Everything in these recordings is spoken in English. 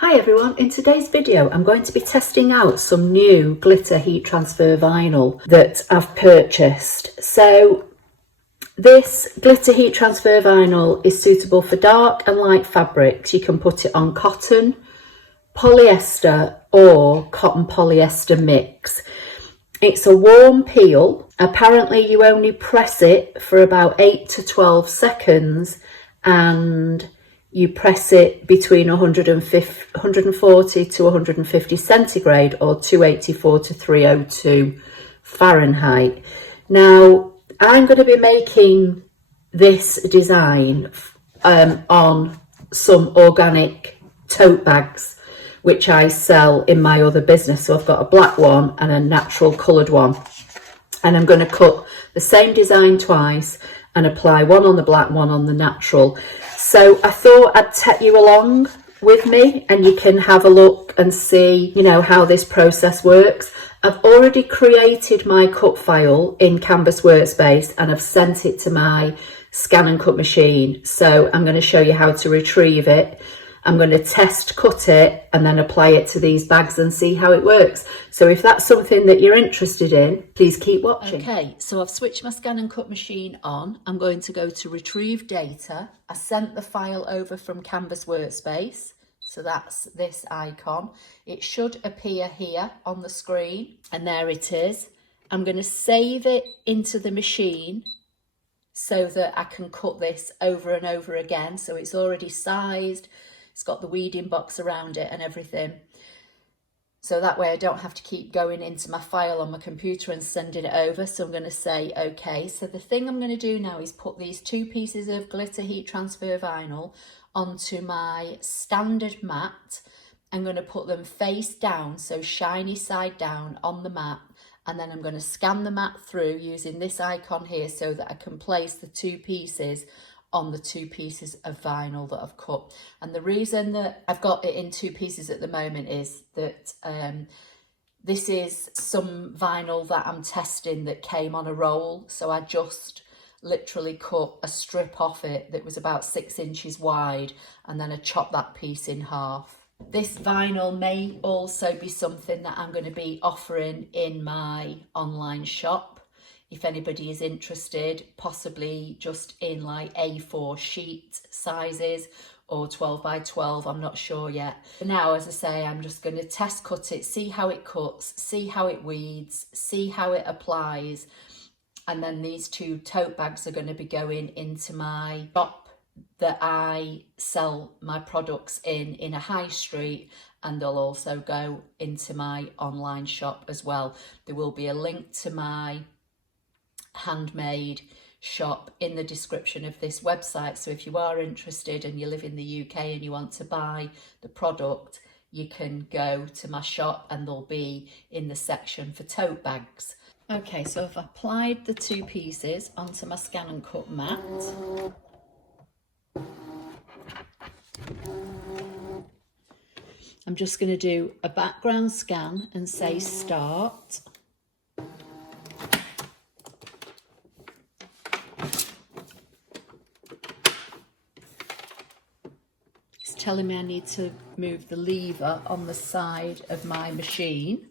Hi everyone, in today's video I'm going to be testing out some new glitter heat transfer vinyl that I've purchased. So this glitter heat transfer vinyl is suitable for dark and light fabrics. You can put it on cotton, polyester or cotton polyester mix. It's a warm peel. Apparently you only press it for about 8 to 12 seconds and you press it between 140 to 150 centigrade or 284 to 302 Fahrenheit. Now, I'm going to be making this design on some organic tote bags, which I sell in my other business. So I've got a black one and a natural coloured one. And I'm going to cut the same design twice and apply one on the black, one on the natural. So I thought I'd take you along with me and you can have a look and see, how this process works. I've already created my cut file in Canvas Workspace and I've sent it to my ScanNCut machine. So I'm going to show you how to retrieve it. I'm going to test cut it and then apply it to these bags and see how it works. So if that's something that you're interested in, please keep watching. Okay, so I've switched my ScanNCut machine on. I'm going to go to retrieve data. I sent the file over from Canvas Workspace. So that's this icon. It should appear here on the screen and there it is. I'm going to save it into the machine so that I can cut this over and over again. So it's already sized. It's got the weeding box around it and everything. So that way I don't have to keep going into my file on my computer and sending it over. So I'm going to say, okay. So the thing I'm going to do now is put these two pieces of glitter heat transfer vinyl onto my standard mat. I'm going to put them face down, so shiny side down on the mat. And then I'm going to scan the mat through using this icon here so that I can place the two pieces on the two pieces of vinyl that I've cut. And the reason that I've got it in two pieces at the moment is that this is some vinyl that I'm testing that came on a roll. So I just literally cut a strip off it that was about 6 inches wide and then I chopped that piece in half. This vinyl may also be something that I'm going to be offering in my online shop. If anybody is interested, possibly just in like A4 sheet sizes or 12 by 12, I'm not sure yet. For now, as I say, I'm just going to test cut it, see how it cuts, see how it weeds, see how it applies. And then these two tote bags are going to be going into my shop that I sell my products in a high street, and they'll also go into my online shop as well. There will be a link to my handmade shop in the description of this website, so if you are interested and you live in the UK and you want to buy the product, you can go to my shop and they'll be in the section for tote bags. Okay, so I've applied the two pieces onto my ScanNCut mat. I'm just going to do a background scan and say start. Telling me I need to move the lever on the side of my machine.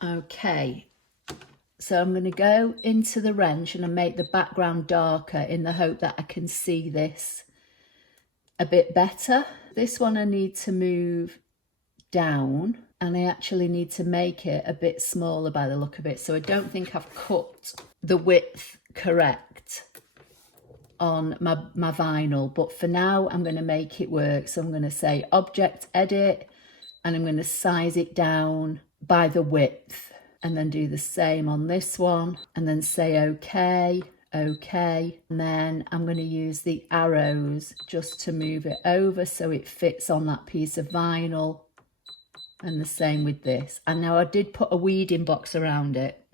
Okay, so I'm going to go into the wrench and make the background darker in the hope that I can see this a bit better. This one I need to move down and I actually need to make it a bit smaller by the look of it. So I don't think I've cut the width correct on my vinyl, but for now I'm going to make it work. So I'm going to say object edit and I'm going to size it down by the width and then do the same on this one and then say okay. And then I'm going to use the arrows just to move it over so it fits on that piece of vinyl. And the same with this. And now I did put a weeding box around it,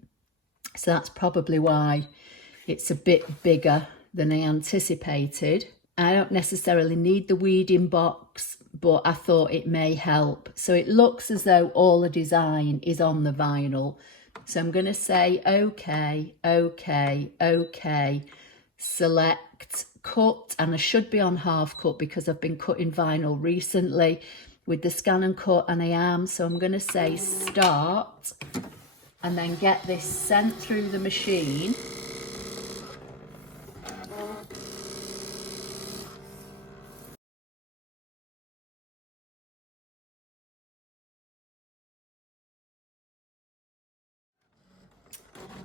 so that's probably why it's a bit bigger than I anticipated. I don't necessarily need the weeding box, but I thought it may help. So it looks as though all the design is on the vinyl. So I'm going to say okay, okay, okay, select cut, and I should be on half cut because I've been cutting vinyl recently with the ScanNCut, and I am. So I'm going to say start and then get this sent through the machine.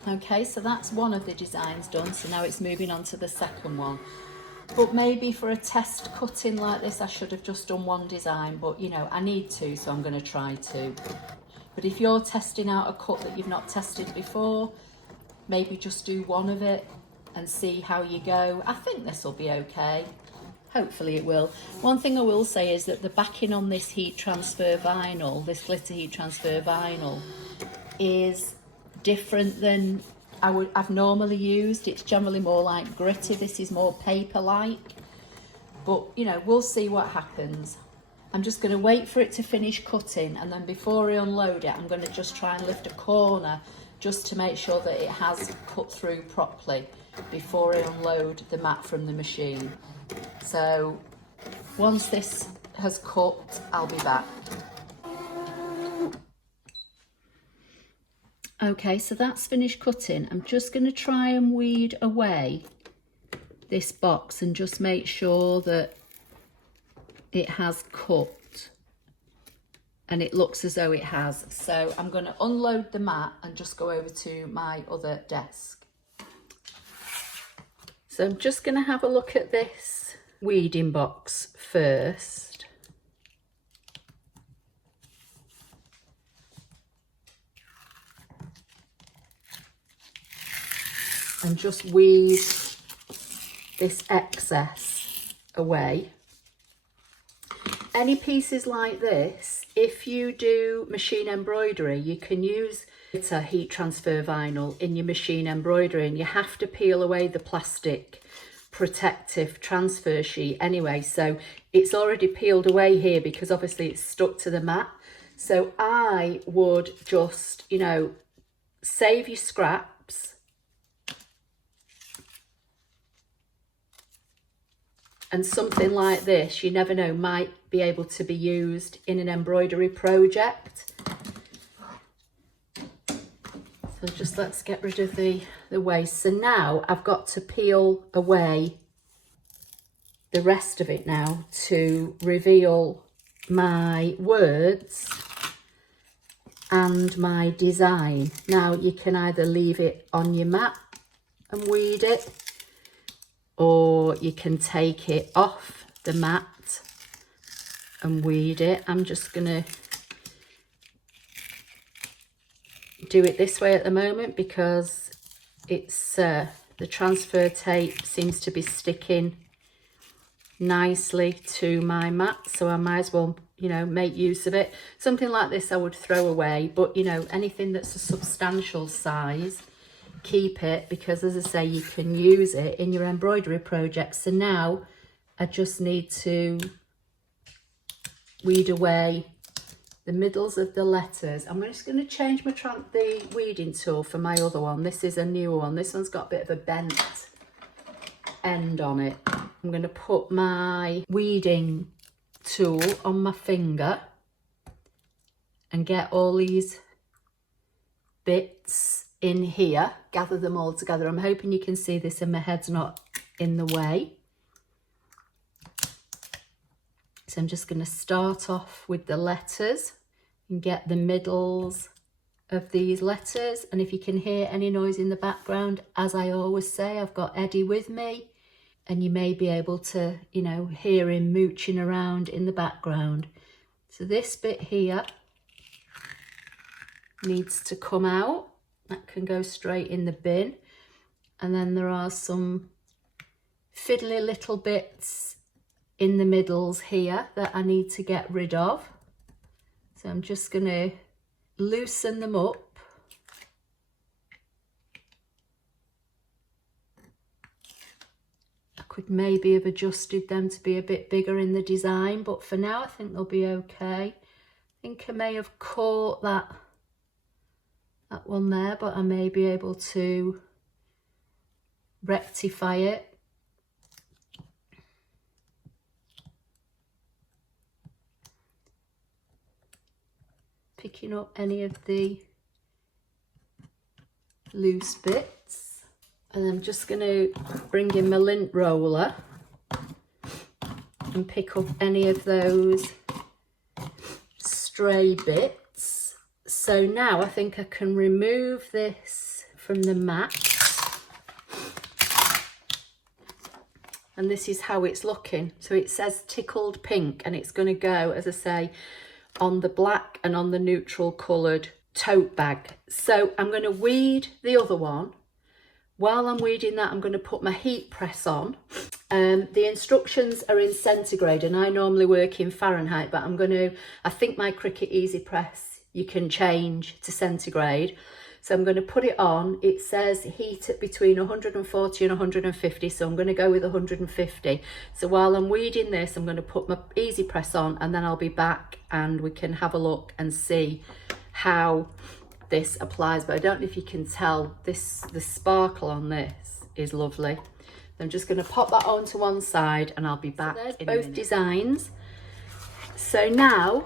Okay, so that's one of the designs done, so now it's moving on to the second one. But maybe for a test cutting like this, I should have just done one design, but you know, I need to, so I'm going to try to. But if you're testing out a cut that you've not tested before, maybe just do one of it and see how you go. I think this will be okay. Hopefully it will. One thing I will say is that the backing on this heat transfer vinyl, this glitter heat transfer vinyl, is different than I've normally used. It's generally more like gritty. This is more paper-like. But, you know, we'll see what happens. I'm just going to wait for it to finish cutting, and then before I unload it, I'm going to just try and lift a corner just to make sure that it has cut through properly before I unload the mat from the machine. So once this has cut, I'll be back. Okay, so that's finished cutting. I'm just going to try and weed away this box and just make sure that it has cut, and it looks as though it has. So I'm going to unload the mat and just go over to my other desk. So I'm just going to have a look at this weeding box first. And just weed this excess away. Any pieces like this, if you do machine embroidery, you can use a heat transfer vinyl in your machine embroidery, and you have to peel away the plastic protective transfer sheet anyway. So it's already peeled away here because obviously it's stuck to the mat. So I would just, you know, save your scraps. And something like this, you never know, might be able to be used in an embroidery project. So just let's get rid of the waste. So now I've got to peel away the rest of it now to reveal my words and my design. Now you can either leave it on your mat and weed it, or you can take it off the mat and weed it. I'm just gonna do it this way at the moment because it's the transfer tape seems to be sticking nicely to my mat, so I might as well, you know, make use of it. Something like this I would throw away, but you know, anything that's a substantial size, keep it, because as I say, you can use it in your embroidery projects. So now I just need to weed away the middles of the letters. I'm just going to change the weeding tool for my other one. This is a newer one. This one's got a bit of a bent end on it. I'm going to put my weeding tool on my finger and get all these bits in here, gather them all together. I'm hoping you can see this and my head's not in the way. So I'm just going to start off with the letters and get the middles of these letters. And if you can hear any noise in the background, as I always say, I've got Eddie with me, and you may be able to, you know, hear him mooching around in the background. So this bit here needs to come out. That can go straight in the bin. And then there are some fiddly little bits in the middles here that I need to get rid of. So I'm just going to loosen them up. Could maybe have adjusted them to be a bit bigger in the design, but for now I think they'll be okay. I think I may have caught that one there, but I may be able to rectify it. Picking up any of the loose bits, and I'm just going to bring in my lint roller and pick up any of those stray bits. So now I think I can remove this from the mat, and this is how it's looking. So it says tickled pink, and it's going to go, as I say, on the black and on the neutral coloured tote bag. So I'm going to weed the other one. While I'm weeding that, I'm going to put my heat press on. The instructions are in centigrade, and I normally work in Fahrenheit, but I think my Cricut Easy Press you can change to centigrade. So I'm going to put it on. It says heat at between 140 and 150, so I'm going to go with 150. So while I'm weeding this, I'm going to put my Easy Press on, and then I'll be back and we can have a look and see how this applies. But I don't know if you can tell, the sparkle on this is lovely. I'm just going to pop that onto one side and I'll be back. So there's both designs. So now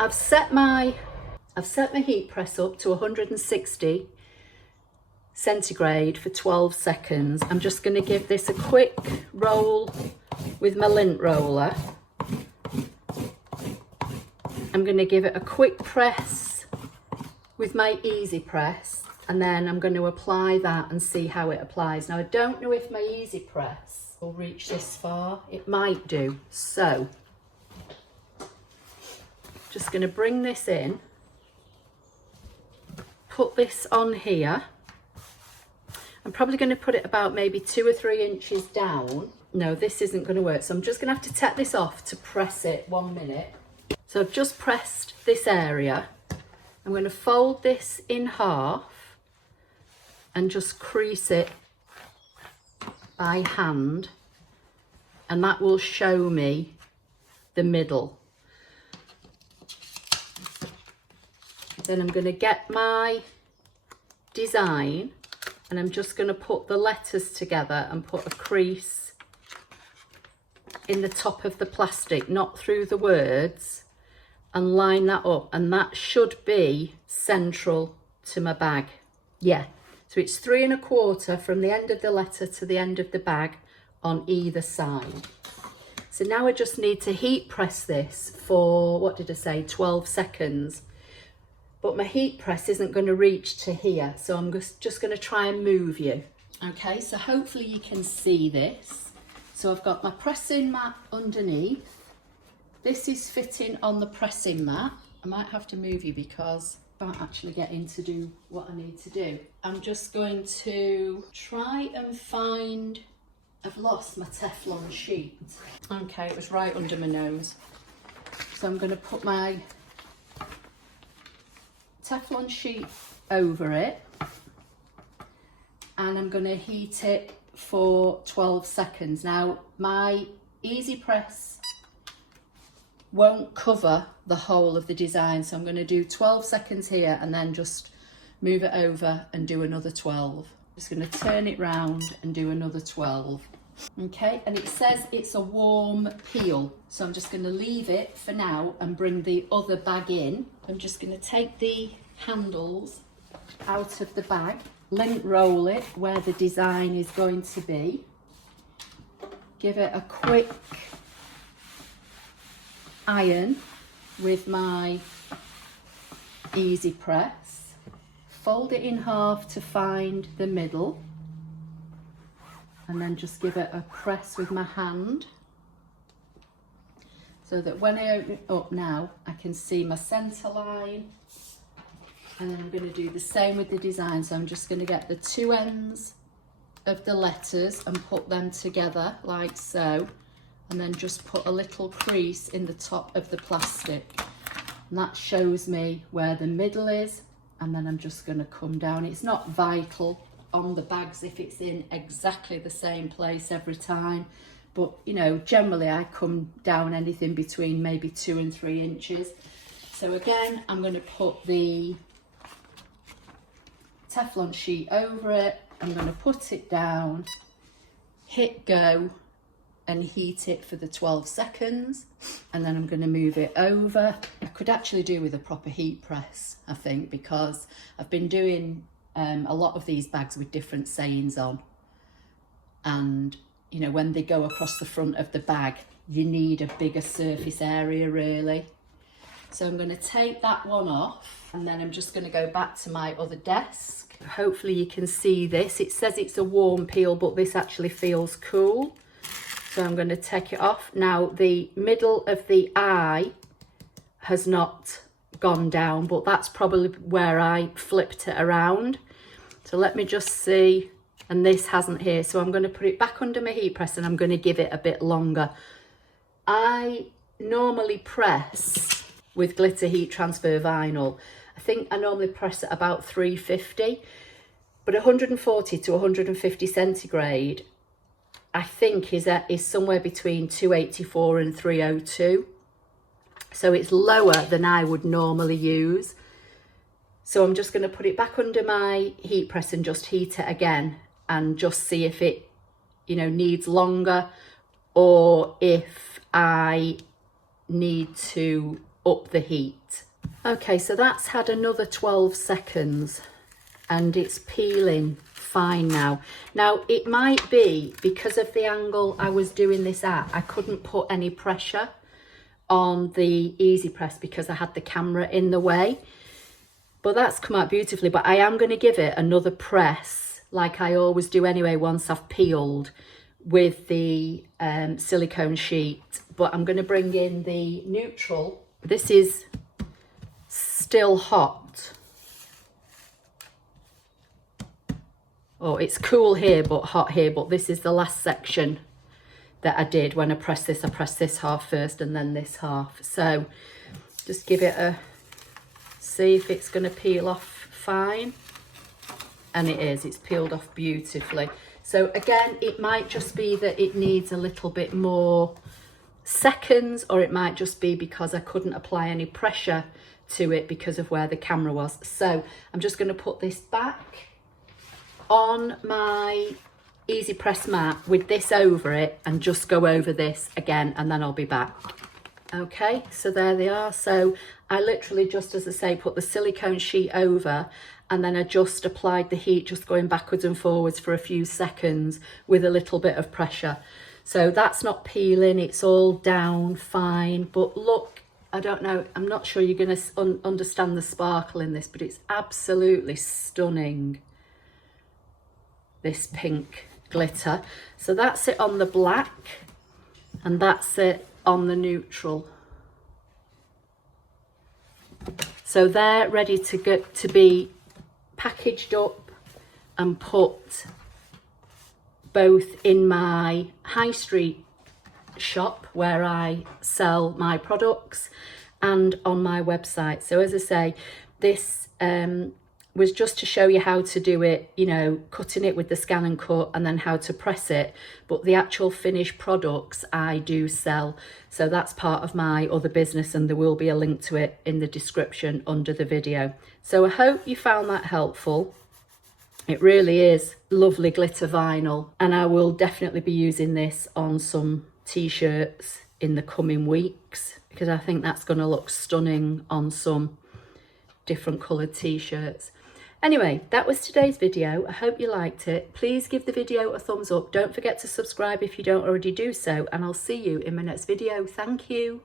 I've set my heat press up to 160 centigrade for 12 seconds. I'm just going to give this a quick roll with my lint roller. I'm going to give it a quick press with my Easy Press, and then I'm going to apply that and see how it applies. Now I don't know if my Easy Press will reach this far. It might do. So just going to bring this in, put this on here. I'm probably going to put it about maybe 2 or 3 inches down. No, this isn't going to work. So I'm just going to have to take this off to press it 1 minute. So I've just pressed this area. I'm going to fold this in half and just crease it by hand, and that will show me the middle. Then I'm going to get my design, and I'm just going to put the letters together and put a crease in the top of the plastic, not through the words, and line that up, and that should be central to my bag. Yeah, so it's 3 1/4 from the end of the letter to the end of the bag on either side. So now I just need to heat press this for, what did I say, 12 seconds. But my heat press isn't going to reach to here, so I'm just going to try and move you. Okay, so hopefully you can see this. So I've got my pressing mat underneath. This is fitting on the pressing mat. I might have to move you because I can't actually get in to do what I need to do. I'm just going to try and find, I've lost my Teflon sheet. Okay, it was right under my nose. So I'm going to put my Teflon sheet over it, and I'm going to heat it for 12 seconds. Now my Easy Press won't cover the whole of the design, so I'm going to do 12 seconds here and then just move it over and do another 12. Just going to turn it round and do another 12. Okay, and it says it's a warm peel, so I'm just going to leave it for now and bring the other bag in. I'm just going to take the handles out of the bag, lint roll it where the design is going to be, give it a quick iron with my Easy Press, fold it in half to find the middle, and then just give it a press with my hand so that when I open it up now I can see my centre line. And then I'm going to do the same with the design. So I'm just going to get the 2 ends of the letters and put them together like so, and then just put a little crease in the top of the plastic, and that shows me where the middle is. And then I'm just going to come down. It's not vital on the bags if it's in exactly the same place every time. But, you know, generally I come down anything between maybe 2 and 3 inches. So again, I'm going to put the Teflon sheet over it. I'm going to put it down, hit go, and heat it for the 12 seconds. And then I'm going to move it over. I could actually do with a proper heat press, I think, because I've been doing a lot of these bags with different sayings on. And, you know, when they go across the front of the bag, you need a bigger surface area, really. So I'm going to take that one off, and then I'm just going to go back to my other desk. Hopefully you can see this. It says it's a warm peel, but this actually feels cool. So I'm going to take it off. Now the middle of the eye has not gone down, but that's probably where I flipped it around. So let me just see. And this hasn't here. So I'm going to put it back under my heat press, and I'm going to give it a bit longer. I normally press with glitter heat transfer vinyl. I think I normally press at about 350, but 140 to 150 centigrade, I think is somewhere between 284 and 302. So it's lower than I would normally use. So I'm just going to put it back under my heat press and just heat it again, and just see if it, you know, needs longer, or if I need to up the heat. Okay, so that's had another 12 seconds and it's peeling fine now. Now it might be because of the angle I was doing this at, I couldn't put any pressure on the easy press because I had the camera in the way, but that's come out beautifully. But I am going to give it another press like I always do anyway once I've peeled with the silicone sheet. But I'm going to bring in the neutral. This is still hot. Oh, it's cool here but hot here, but this is the last section that I did when I pressed this. I pressed this half first and then this half. So just give it a, see if it's going to peel off fine. And it is, it's peeled off beautifully. So again, it might just be that it needs a little bit more seconds, or it might just be because I couldn't apply any pressure to it because of where the camera was. So I'm just going to put this back on my easy press mat with this over it and just go over this again, and then I'll be back. Okay, so there they are. So I literally just, as I say, put the silicone sheet over, and then I just applied the heat, just going backwards and forwards for a few seconds with a little bit of pressure. So that's not peeling, it's all down fine. But look, I don't know, I'm not sure you're going to understand the sparkle in this, but it's absolutely stunning, this pink glitter. So that's it on the black, and that's it on the neutral. So they're ready to get to be packaged up and put both in my high street shop where I sell my products and on my website. So as I say, this was just to show you how to do it, you know, cutting it with the ScanNCut and then how to press it. But the actual finished products I do sell. So that's part of my other business, and there will be a link to it in the description under the video. So I hope you found that helpful. It really is lovely glitter vinyl, and I will definitely be using this on some t-shirts in the coming weeks because I think that's going to look stunning on some different coloured t-shirts. Anyway, that was today's video. I hope you liked it. Please give the video a thumbs up. Don't forget to subscribe if you don't already do so, and I'll see you in my next video. Thank you.